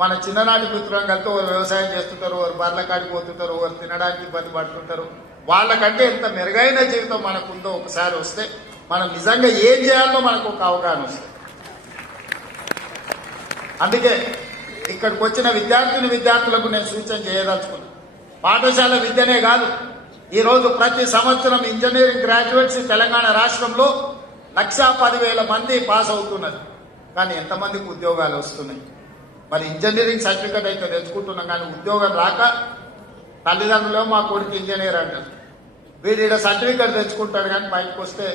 మన చిన్ననాటి మిత్రులను కలిసి ఒకరు వ్యవసాయం చేస్తుంటారు, ఒకరు బర్రెల కాడికి పోతుంటారు, ఒకరు తినడానికి ఇబ్బంది పడుతుంటారు. వాళ్ళకంటే ఎంత మెరుగైన జీవితం మనకుందో ఒకసారి వస్తే మనం నిజంగా ఏం చేయాలో మనకు ఒక అవగాహన వస్తుంది. అందుకే ఇక్కడికి వచ్చిన విద్యార్థులకు నేను సూచన చేయదలుచుకున్నాను. పాఠశాల విద్యనే కాదు, ఈరోజు ప్రతి సంవత్సరం ఇంజనీరింగ్ గ్రాడ్యుయేట్స్ తెలంగాణ రాష్ట్రంలో 1,10,000 మంది పాస్ అవుతున్నారు. కానీ ఎంతమందికి ఉద్యోగాలు వస్తున్నాయి? మరి ఇంజనీరింగ్ సర్టిఫికేట్ అయితే తెచ్చుకుంటున్నాం, కానీ ఉద్యోగం రాక తల్లిదండ్రులు మా కొడుకు ఇంజనీర్ అంటారు. వీడు సర్టిఫికేట్ తెచ్చుకుంటాడు, కానీ బయటకు వస్తే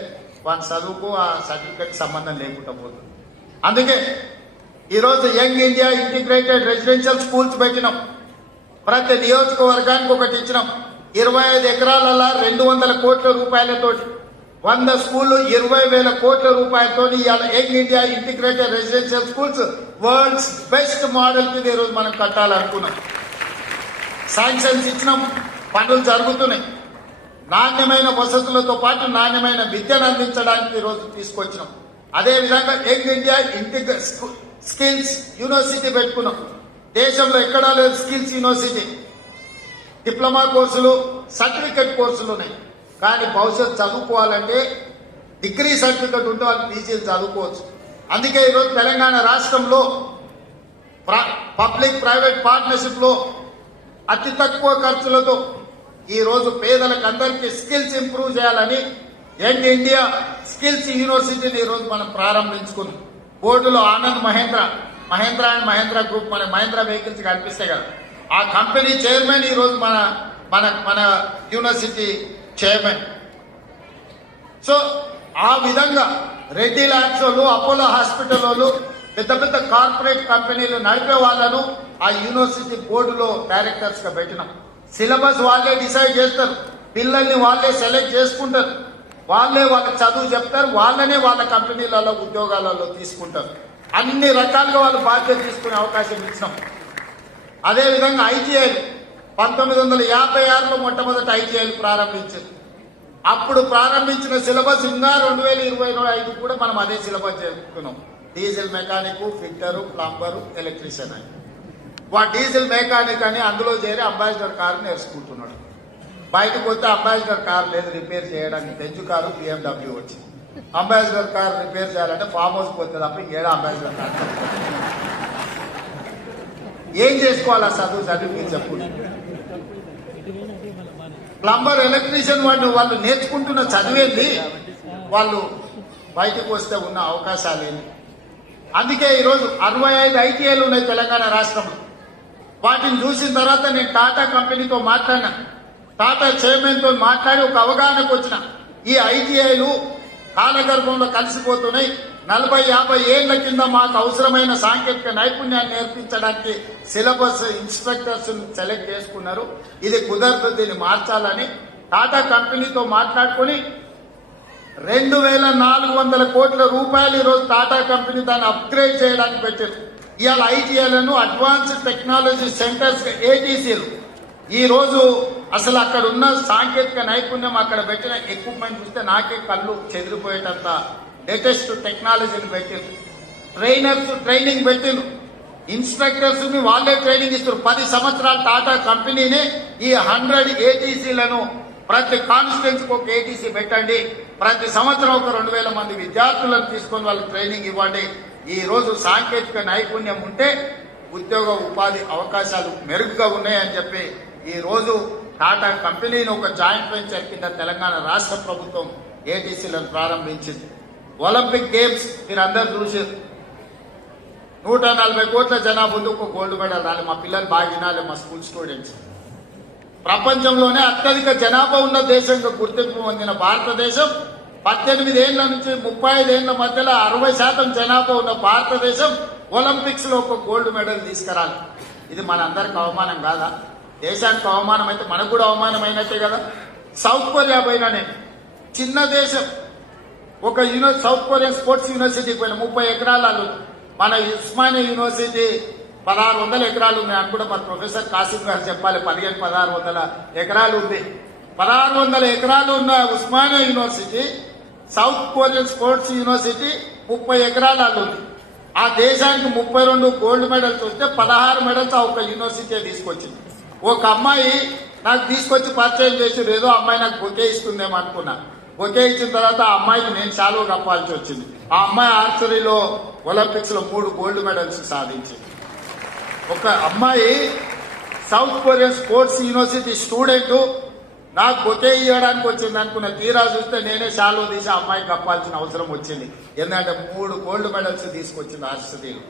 వాళ్ళ చదువుకు ఆ సర్టిఫికేట్ సంబంధం లేకుండా పోతుంది. అందుకే ఈరోజు young India integrated residential schools పెట్టినాం. ప్రతి నియోజకవర్గానికి ఒకటి ఇచ్చినాం. 25 ఎకరాలలో 200 కోట్ల రూపాయలతో 100 స్కూళ్లు 20,000 కోట్ల రూపాయలతో young India integrated residential schools world's best model కి ఈరోజు మనం కట్టాలనుకున్నాం. శాంక్షన్స్ ఇచ్చినాం, పనులు జరుగుతున్నాయి. నాణ్యమైన వసతులతో పాటు నాణ్యమైన విద్యను అందించడానికి ఈరోజు తీసుకొచ్చినాం. అదేవిధంగా యంగ్ ఇండియా స్కిల్స్ యూనివర్సిటీ పెట్టుకున్నాం. దేశంలో ఎక్కడా లేదు స్కిల్స్ యూనివర్సిటీ. డిప్లొమా కోర్సులు, సర్టిఫికెట్ కోర్సులు ఉన్నాయి. కానీ భవిష్యత్ చదువుకోవాలంటే డిగ్రీ సర్టిఫికెట్ ఉంటే వాళ్ళు పీజీలు చదువుకోవచ్చు. అందుకే ఈరోజు తెలంగాణ రాష్ట్రంలో పబ్లిక్ ప్రైవేట్ పార్ట్నర్షిప్ లో అతి తక్కువ ఖర్చులతో ఈ రోజు పేదలకు అందరికీ స్కిల్స్ ఇంప్రూవ్ చేయాలని యంగ్ ఇండియా స్కిల్స్ యూనివర్సిటీని ఈ రోజు మనం ప్రారంభించుకున్నాం. బోర్డులో ఆనంద్ మహేంద్ర అండ్ మహేంద్ర గ్రూప్ మన మహేంద్ర వెహికల్స్ కనిపిస్తాయి కదా, ఆ కంపెనీ చైర్మన్ ఈ రోజు మన మన మన యూనివర్సిటీ చైర్మన్. సో ఆ విధంగా రెడ్డి ల్యాబ్స్ వాళ్ళు, అపోలో హాస్పిటల్ వాళ్ళు, పెద్ద పెద్ద కార్పొరేట్ కంపెనీలు నడిపే వాళ్ళను ఆ యూనివర్సిటీ బోర్డులో డైరెక్టర్స్ గా పెట్టినాం. సిలబస్ వాళ్ళే డిసైడ్ చేస్తారు, పిల్లల్ని వాళ్ళే సెలెక్ట్ చేసుకుంటారు, వాళ్ళే వాళ్ళ చదువు చెప్తారు, వాళ్ళనే వాళ్ళ కంపెనీలలో ఉద్యోగాలలో తీసుకుంటారు. అన్ని రకాలుగా వాళ్ళు బాధ్యత తీసుకునే అవకాశం ఇచ్చినాం. అదేవిధంగా ఐటీఐలు 1956లో మొట్టమొదటి ఐటీఐలు ప్రారంభించారు. అప్పుడు ప్రారంభించిన సిలబస్ ఇంకా 2025 కూడా మనం అదే సిలబస్ చెప్పుకున్నాం. Diesel mechanic, fitter, plumber, electrician అని. డీజిల్ మెకానిక్ అని అందులో చేరి అంబాసిడర్ కారు నేర్చుకుంటున్నాడు. బయటకు పోతే అంబాసిడర్ కారు లేదు రిపేర్ చేయడానికి, బెంచ్ కారు BMW వచ్చింది. అంబాసిడర్ కారు రిపేర్ చేయాలంటే ఫామ్ హౌస్ పోతే తప్ప ఇంకేడా అంబాసిడర్ కారు ఏం చేసుకోవాలా? చదువు మీరు చెప్పు. ప్లంబర్, ఎలక్ట్రీషియన్ వాళ్ళు నేర్చుకుంటున్న చదివేది, వాళ్ళు బయటకు వస్తే ఉన్న అవకాశాలు ఏంటి? అందుకే ఈరోజు 65 ఐటీఐలు ఉన్నాయి తెలంగాణ రాష్ట్రంలో. వాటిని చూసిన తర్వాత నేను టాటా కంపెనీతో మాట్లాడినా, టాటా చైర్మన్ తో మాట్లాడి ఒక అవగాహనకు వచ్చిన. ఈ ఐటీఐలు కాలగర్భంలో కలిసిపోతున్నాయి. 40-50 ఏళ్ల కింద మాకు అవసరమైన సాంకేతిక నైపుణ్యాన్ని నేర్పించడానికి సిలబస్ ఇన్స్ట్రక్టర్స్ సెలెక్ట్ చేసుకున్నారు. ఇది కుదరదు, దీన్ని మార్చాలని టాటా కంపెనీతో మాట్లాడుకుని 2400 కోట్ల రూపాయలు ఈరోజు టాటా కంపెనీ దాన్ని అప్గ్రేడ్ చేయడానికి పెట్టారు. ఇవాళ ఐటీఐలను అడ్వాన్స్డ్ టెక్నాలజీ సెంటర్స్, ఏటీసీలు. ఈ రోజు అసలు అక్కడ ఉన్న సాంకేతిక నైపుణ్యం, అక్కడ పెట్టిన ఎక్విప్మెంట్ చూస్తే నాకే కళ్ళు చెదిరిపోయేటంత లేటెస్ట్ టెక్నాలజీని పెట్టారు. ట్రైనర్స్ ట్రైనింగ్ పెట్టారు, ఇన్స్ట్రక్టర్స్ ని వాళ్ళే ట్రైనింగ్ ఇస్తారు. 10 సంవత్సరాల టాటా కంపెనీనే ఈ 100 ఏటీసీలను ప్రతి కాన్స్టిట్యున్సీకి ఒక ఏటీసీ పెట్టండి, ప్రతి సంవత్సరం ఒక 2000 మంది విద్యార్థులను తీసుకొని వాళ్ళకి ట్రైనింగ్ ఇవ్వండి. ఈ రోజు సాంకేతిక నైపుణ్యం ఉంటే ఉద్యోగ ఉపాధి అవకాశాలు మెరుగ్గా ఉన్నాయని చెప్పి ఈ రోజు టాటా కంపెనీని ఒక జాయింట్ వెంచర్ కింద తెలంగాణ రాష్ట్ర ప్రభుత్వం ఏటీసీలను ప్రారంభించింది. ఒలింపిక్ గేమ్స్ మీరు అందరూ చూసారు. 140 కోట్ల జనాభా ఉంది, ఒక గోల్డ్ మెడల్ రాలి. మా పిల్లలు బాగా వినాలి, మా స్కూల్ స్టూడెంట్స్. ప్రపంచంలోనే అత్యధిక జనాభా ఉన్న దేశంగా గుర్తింపు పొందిన భారతదేశం 18 ఏళ్ల నుంచి 35 ఏళ్ల మధ్యలో 60% జనాభా ఉన్న భారతదేశం ఒలింపిక్స్ లో ఒక గోల్డ్ మెడల్ తీసుకురాలి. ఇది మనందరికి అవమానం కాదా? దేశానికి అవమానం అయితే మనకు కూడా అవమానం అయినట్టే కదా. సౌత్ కొరియా పోయినానే, చిన్న దేశం, ఒక సౌత్ కొరియన్ స్పోర్ట్స్ యూనివర్సిటీకి పోయిన 30 ఎకరాలు. మన ఉస్మానియా యూనివర్సిటీ 1600 ఎకరాలు ఉన్నాయి అని కూడా మన ప్రొఫెసర్ కాసిం గారు చెప్పాలి. 1500-1600 ఎకరాలు ఉంది. 1600 ఎకరాలు ఉన్న Osmania university, south Korean sports university 30 ఎకరాలు ఉంది. ఆ దేశానికి 32 గోల్డ్ మెడల్స్ వస్తే 16 మెడల్స్ ఆ ఒక యూనివర్సిటీ తీసుకొచ్చింది. ఒక అమ్మాయి నాకు తీసుకొచ్చి పరిచయం చేసి ఏదో అమ్మాయి నాకు బొకే ఇస్తుందేమో అనుకున్నా. బొకే ఇచ్చిన తర్వాత ఆ అమ్మాయికి నేను చాలువ కప్పాల్సి వచ్చింది. ఆ అమ్మాయి ఆర్చరీలో ఒలింపిక్స్ లో 3 గోల్డ్ మెడల్స్ సాధించింది. ఒక అమ్మాయి south Korean sports university student నాకు బొకే ఇవ్వడానికి వచ్చింది అనుకున్న, తీరా చూస్తే నేనే శాలువ తీసి అమ్మాయికి కప్పాల్సిన అవసరం వచ్చింది. ఎందుకంటే 3 గోల్డ్ మెడల్స్ తీసుకొచ్చింది ఆర్చరీలో.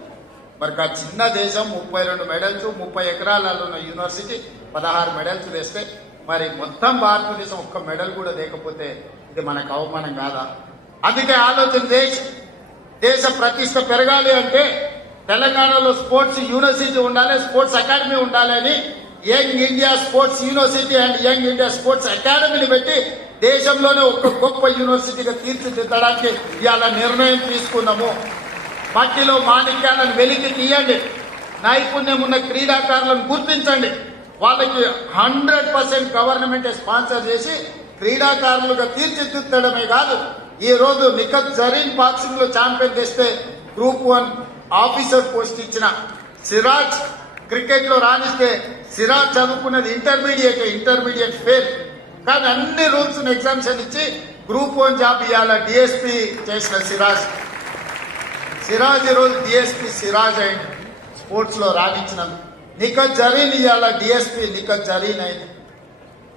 మరి ఆ చిన్న దేశం 32 మెడల్స్, 30 ఎకరాలలో ఉన్న యూనివర్సిటీ 16 మెడల్స్ వేస్తే మరి మొత్తం భారతదేశం ఒక్క మెడల్ కూడా లేకపోతే ఇది మనకు అవమానం కాదా? అందుకే ఆలోచన దేశ ప్రతిష్ట పెరగాలి అంటే తెలంగాణలో స్పోర్ట్స్ యూనివర్సిటీ ఉండాలి, స్పోర్ట్స్ అకాడమీ ఉండాలని young India sports university and young India sports అకాడమీని పెట్టి దేశంలోనే ఒక గొప్ప యూనివర్సిటీగా తీర్చిదిద్దడానికి ఇవాళ నిర్ణయం తీసుకున్నాము. మట్టిలో మాణిక్యాలను వెలికి తీయండి, నైపుణ్యం ఉన్న క్రీడాకారులను గుర్తించండి, వాళ్ళకి 100% గవర్నమెంట్ స్పాన్సర్ చేసి క్రీడాకారులుగా తీర్చిదిద్దడమే కాదు, ఈ రోజు నిఖత్ జరీన్ బాక్సింగ్ లో ఛాంపియన్ తెస్తే గ్రూప్ 1 ఆఫీసర్ పోస్ట్ ఇచ్చిన సిరాజ్ క్రికెట్ లో రాణిస్తే, సిరాజ్ చదువుకున్నది ఇంటర్మీడియట్ ఫెయిల్, కానీ అన్ని రూల్స్ ఎగ్జామ్షన్ ఇచ్చి గ్రూప్ 1 జాబ్ ఇవ్వాల డిఎస్పీ చేసిన సిరాజ్ ఈరోజు డిఎస్పీ సిరాజ్ అయింది. స్పోర్ట్స్ లో రాణించిన నిఖత్ జరీన్ ఇవాళ డిఎస్పీ నిఖత్ జరీన్ అయింది.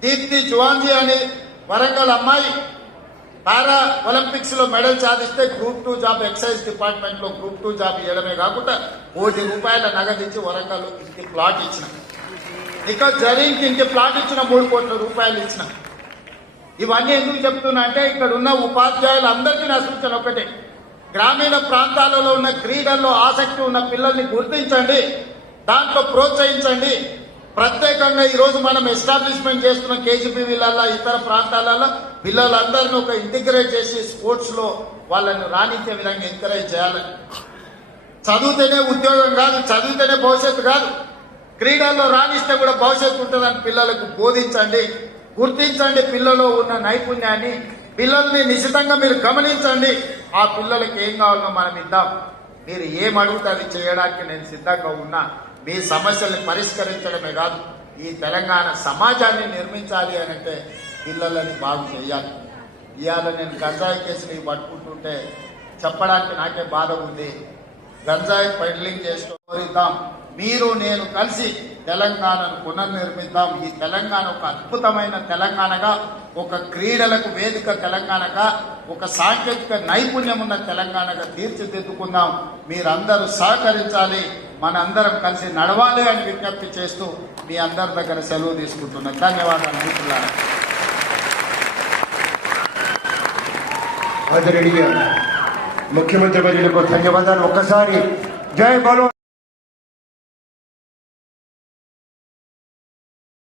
దీప్తి జువాంజీ అని వరంగల్ అమ్మాయి పారా ఒలింపిక్స్ లో మెడల్ సాధిస్తే గ్రూప్ 2 జాబ్ ఎక్సైజ్ డిపార్ట్మెంట్ లో గ్రూప్ 2 జాబ్ ఇవ్వడమే కాకుండా ₹1 కోటి నగదించి వరంగల్ ఇంటి ప్లాట్ ఇచ్చిన. ఇక జరీన్కి ఇంటి ప్లాట్ ఇచ్చిన ₹3 కోట్ల ఇచ్చిన. ఇవన్నీ ఎందుకు చెప్తున్నా అంటే ఇక్కడ ఉన్న ఉపాధ్యాయులందరికీ నా సూచన ఒకటే, గ్రామీణ ప్రాంతాలలో ఉన్న క్రీడల్లో ఆసక్తి ఉన్న పిల్లల్ని గుర్తించండి, దాంట్లో ప్రోత్సహించండి. ప్రత్యేకంగా ఈరోజు మనం ఎస్టాబ్లిష్మెంట్ చేస్తున్న కేజీబీవీలలో ఇతర ప్రాంతాలలో పిల్లలందరినీ ఒక ఇంటిగ్రేట్ చేసి స్పోర్ట్స్ లో వాళ్ళని రాణించే విధంగా ఎంకరేజ్ చేయాలి. చదివితేనే ఉద్యోగం కాదు, చదివితేనే భవిష్యత్తు కాదు, క్రీడల్లో రాణిస్తే కూడా భవిష్యత్తు ఉంటుందని పిల్లలకు బోధించండి. గుర్తించండి పిల్లల్లో ఉన్న నైపుణ్యాన్ని, పిల్లల్ని నిశితంగా మీరు గమనించండి. ఆ పిల్లలకి ఏం కావాలో మనం ఇద్దాం. మీరు ఏం అడిగితే అది చేయడానికి నేను సిద్ధంగా ఉన్నా. మీ సమస్యల్ని పరిష్కరించడమే కాదు, ఈ తెలంగాణ సమాజాన్ని నిర్మించాలి అంటే పిల్లలని బాగు చేయాలి. ఇవాళ నేను గంజాయి కేసుని పట్టుకుంటుంటే చెప్పడానికి నాకే బాధ ఉంది. గంజాయి పెడ్లింగ్ చేసుకోరిద్దాం, మీరు నేను కలిసి తెలంగాణను పునర్నిర్మిద్దాం. ఈ తెలంగాణ ఒక అద్భుతమైన తెలంగాణగా, ఒక క్రీడలకు వేదిక తెలంగాణగా, ఒక సాంకేతిక నైపుణ్యం ఉన్న తెలంగాణగా తీర్చిదిద్దుకుందాం. మీరందరూ సహకరించాలి, మనందరం కలిసి నడవాలి అని విజ్ఞప్తి చేస్తూ మీ అందరి దగ్గర సెలవు తీసుకుంటున్నాను. ధన్యవాదాలు మిత్రులారా. ముఖ్యమంత్రి వర్యులకు ధన్యవాదాలు. ఒక్కసారి జై బలో